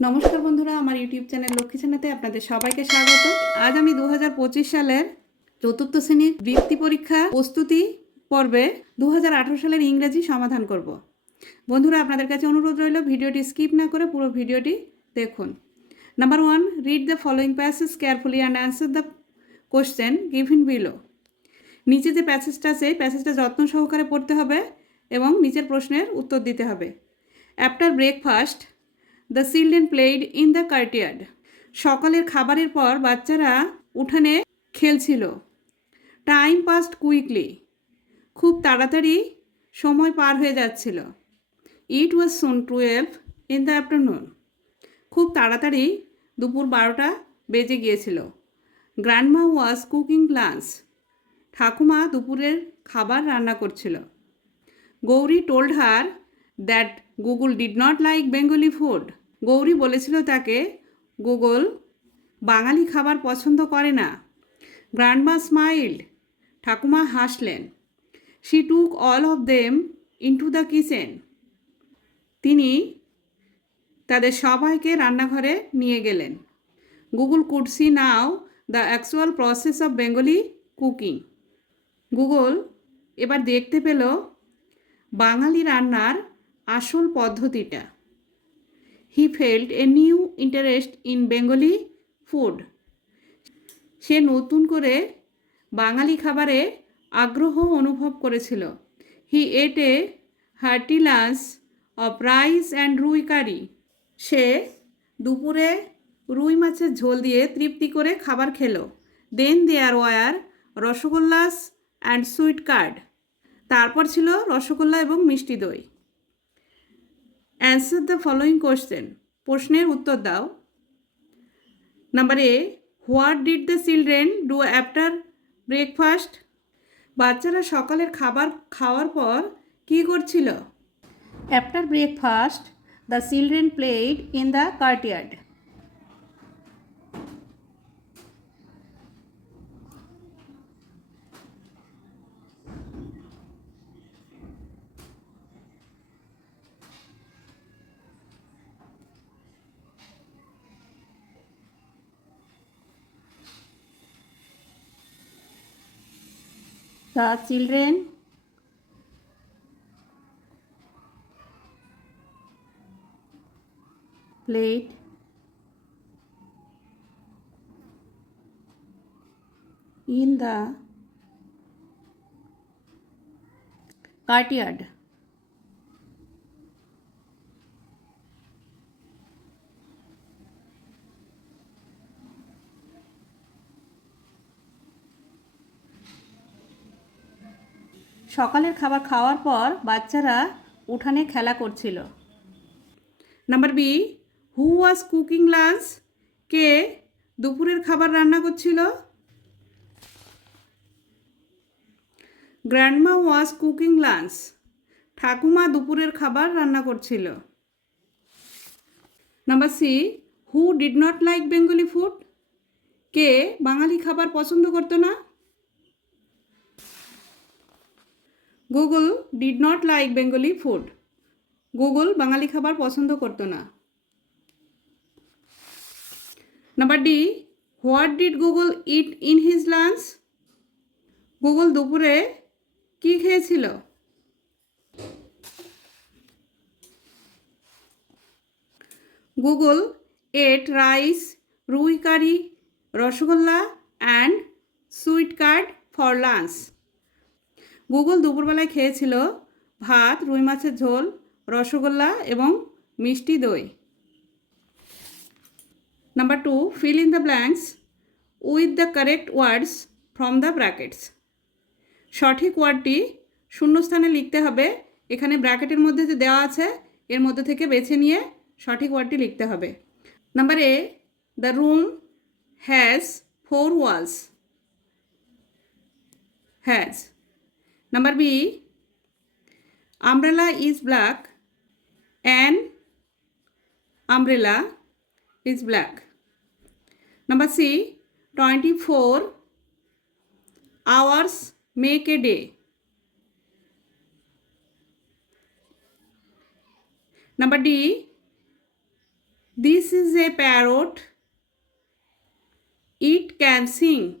নমস্কার বন্ধুরা, আমার ইউটিউব চ্যানেল লক্ষ্মী চ্যানেলে আপনাদের সবাইকে স্বাগত। আজ আমি দু হাজার পঁচিশ সালের চতুর্থ শ্রেণির বৃত্তি পরীক্ষা প্রস্তুতি পর্বে দু হাজার আঠেরো সালের ইংরেজি সমাধান করব। বন্ধুরা, আপনাদের কাছে অনুরোধ রইল, ভিডিওটি স্কিপ না করে পুরো ভিডিওটি দেখুন। Number one read the following passage carefully and answer the question given below নিচে যে প্যাসেজটা আছে প্যাসেজটা যত্ন সহকারে পড়তে হবে এবং নিচের প্রশ্নের উত্তর দিতে হবে। After breakfast the children played in the courtyard সকালের খাবারের পর বাচ্চারা উঠানে খেলছিল। টাইম পাস্ট কুইকলি খুব তাড়াতাড়ি সময় পার হয়ে যাচ্ছিল। It was soon twelve in the afternoon খুব তাড়াতাড়ি দুপুর বারোটা বেজে গিয়েছিল। গ্র্যান্ডমা ওয়াজ কুকিং লাঞ্চ ঠাকুমা দুপুরের খাবার রান্না করছিল। Gauri told her that Google did not like Bengali food Gauri বলেছিল তাকে, গুগল, বাঙালি খাবার পছন্দ করে না। গ্র্যান্ডমা স্মাইল্ড ঠাকুমা হাসলেন। She took all of them into the kitchen তিনি তাদের সবাইকে রান্নাঘরে নিয়ে গেলেন। Google could see now the actual process of Bengali cooking Google এবার দেখতে পেল বাঙালি রান্নার আসল পদ্ধতিটা। He felt a new interest in Bengali food সে নতুন করে বাঙালি খাবারে আগ্রহ অনুভব করেছিল। He ate a hearty lunch of rice and rui curry সে দুপুরে রুই মাছের ঝোল দিয়ে তৃপ্তি করে খাবার খেলো। Then there were rasgullas and sweet curd তারপর ছিল রসগোল্লা এবং মিষ্টি দই। অ্যান্সার দ্য ফলোয়িং কোশ্চেন প্রশ্নের উত্তর দাও। Number A what did the children do after breakfast বাচ্চারা সকালের খাবার খাওয়ার পর কি করছিল? After breakfast the children played in the courtyard The children played in the courtyard. সকালের খাবার খাওয়ার পর বাচ্চারা উঠানে খেলা করছিল। Number B who was cooking lunch কে দুপুরের খাবার রান্না করছিল? গ্র্যান্ডমা ওয়াজ কুকিং লাঞ্চ ঠাকুমা দুপুরের খাবার রান্না করছিল। Number C who did not like Bengali food কে বাঙালি খাবার পছন্দ করতো না? Google did not like Bengali food Google বাঙালি খাবার পছন্দ করতো না। Number D what did Google eat in his lunch Google দুপুরে কি খেয়েছিল? Google ate rice rui curry, rasgulla and sweet curd for lunch Google দুপুরবেলায় খেয়েছিল ভাত, রুই মাছের ঝোল, রসগোল্লা এবং মিষ্টি দই। Number two fill in the blanks with the correct words from the brackets সঠিক ওয়ার্ডটি শূন্যস্থানে লিখতে হবে। এখানে ব্র্যাকেটের মধ্যে যে দেওয়া আছে, এর মধ্যে থেকে বেছে নিয়ে সঠিক ওয়ার্ডটি লিখতে হবে। Number A the room has four walls has Number B. Umbrella is black. And umbrella is black. Number C. 24 hours make a day. Number D. This is a parrot. It can sing.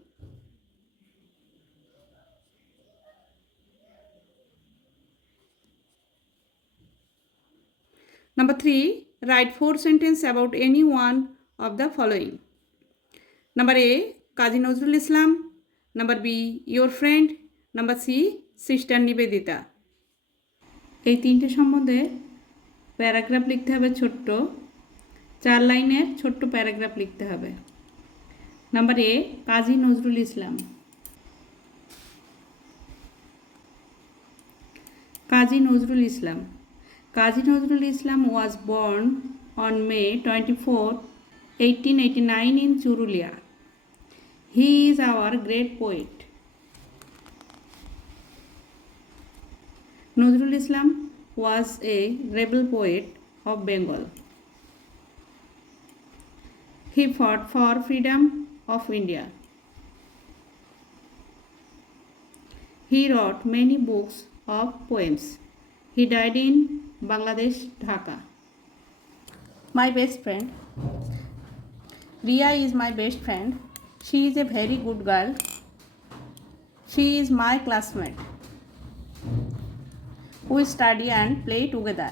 Number three, write four sentences about any one of the following. Number A, Kazi Nazrul Islam. Number B, your friend. Number C, sister Nivedita এই তিনটে সম্বন্ধে paragraph লিখতে হবে ছোট্ট চার লাইনের ছোট্ট paragraph লিখতে হবে number A Kazi Nazrul Islam Kazi Nazrul Islam Kazi Nazrul Islam was born on May 24, 1889 in Churulia. He is our great poet. Nazrul Islam was a rebel poet of Bengal. He fought for freedom of India. He wrote many books of poems. He died in Bangladesh, Dhaka. My best friend. Ria is my best friend. She is a very good girl. She is my classmate. We study and play together.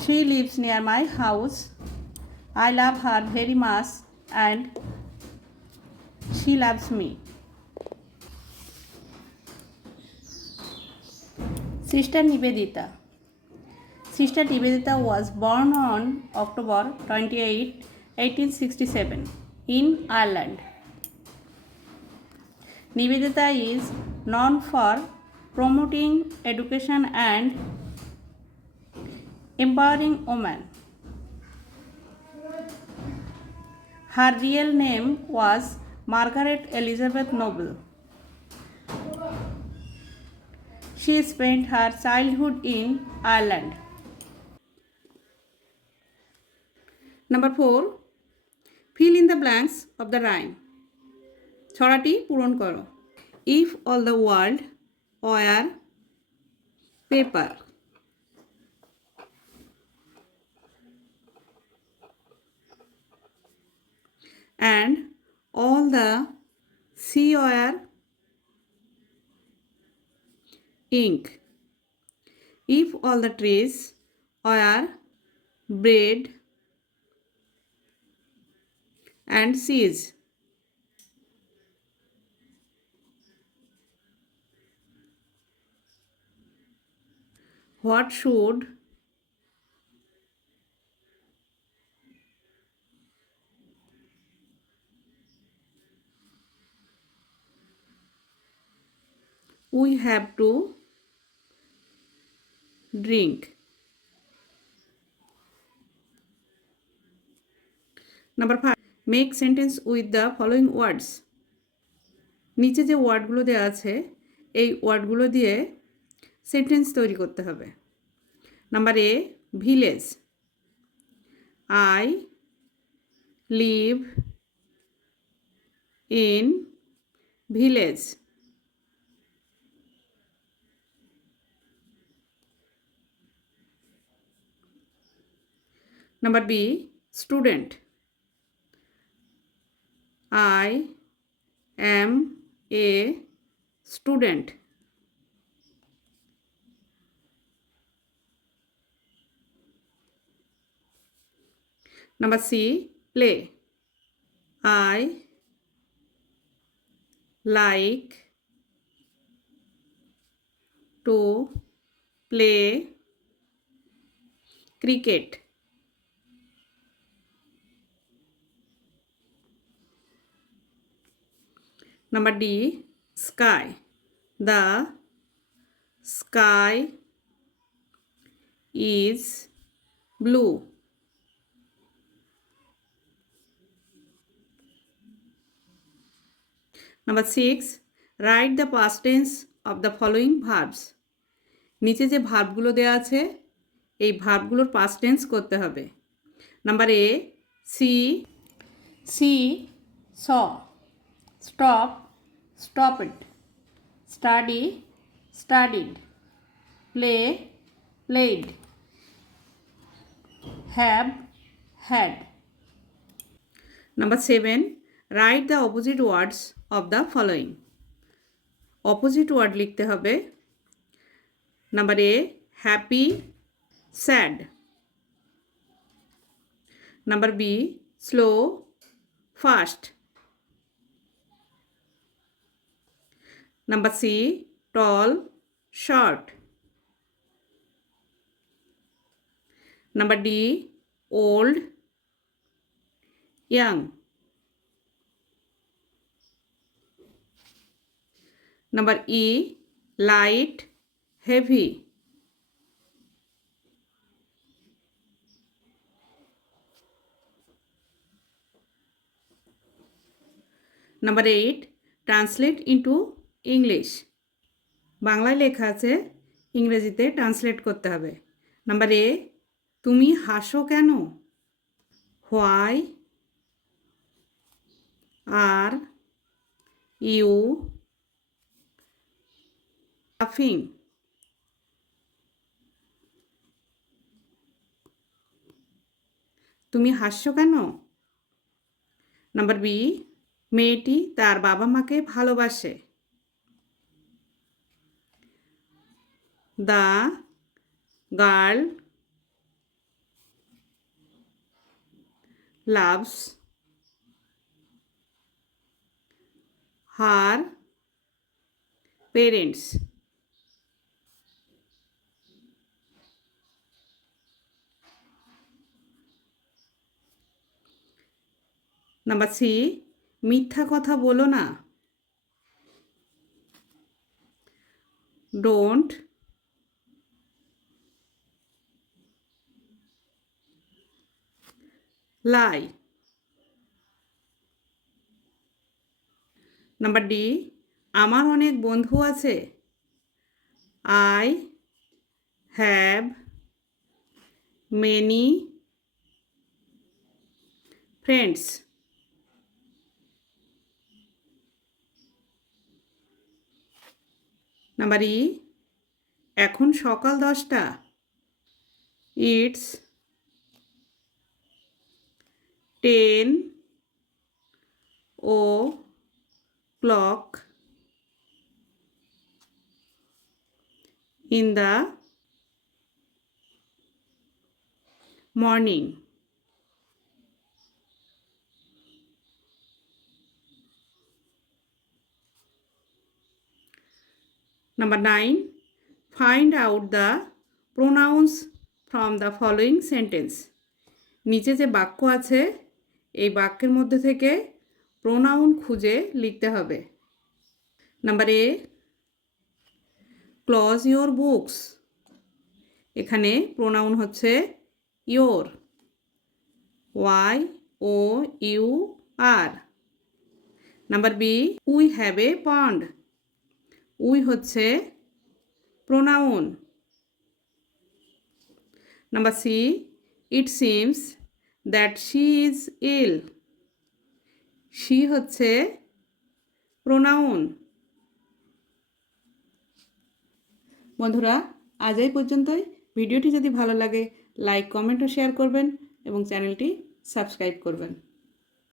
She lives near my house. I love her very much and she loves me. Sister Nivedita. Sister Nivedita was born on October 28, 1867 in Ireland. Nivedita is known for promoting education and empowering women. Her real name was Margaret Elizabeth Noble. She spent her childhood in Ireland. Number 4. Fill in the blanks of the rhyme. ছড়াটি পূরণ করো if all the world were paper and all the sea were ink. If all the trees were bread and seize. What should we have to drink? Number five. Make sentence with the following words নিচে যে ওয়ার্ডগুলো দেওয়া আছে, এই ওয়ার্ডগুলো দিয়ে sentence তৈরি করতে হবে। Number A village I live in village number B, student. I am a student number C play I like to play cricket. Number D, sky. The sky is blue. Number six, write the past tense of the following verbs. নিচে যে ভার্বগুলো দেওয়া আছে এই ভার্বগুলোর past tense করতে হবে number A see see saw stop stopped study studied play played have had. Number 7. Write the opposite words of the following. Opposite word লিখতে হবে number A happy sad number B slow fast Number C, tall, short. Number D, old, young. Number E, light, heavy. Number 8. Translate into English. বাংলায় লেখা আছে, ইংরেজিতে translate করতে হবে। Number A, তুমি হাসো কেন? হোয়াই? আর? ইউ? লাফিং তুমি হাসছো কেন? নাম্বার বি, মেয়েটি তার বাবা মাকে ভালোবাসে। The girl loves her parents. Number C মিথ্যা কথা বলো না। ডোন্ট লাই নাম্বার ডি আমার অনেক বন্ধু আছে। I have many friends number E এখন সকাল দশটা। It's ten o'clock in the morning. Number 9. Find out the pronouns from the following sentence. নিচে যে বাক্য আছে বাক্যের মধ্যে থেকে প্রোনাউন খুঁজে লিখতে হবে। Number A close your books এখানে প্রোনাউন হচ্ছে your Y O U R number B we have a pond we হচ্ছে pronoun number C it seems that she is ill she হচ্ছে প্রোনাউন বন্ধুরা, আজ এই পর্যন্তই। ভিডিওটি যদি ভালো লাগে লাইক কমেন্ট ও শেয়ার করবেন এবং চ্যানেলটি সাবস্ক্রাইব করবেন।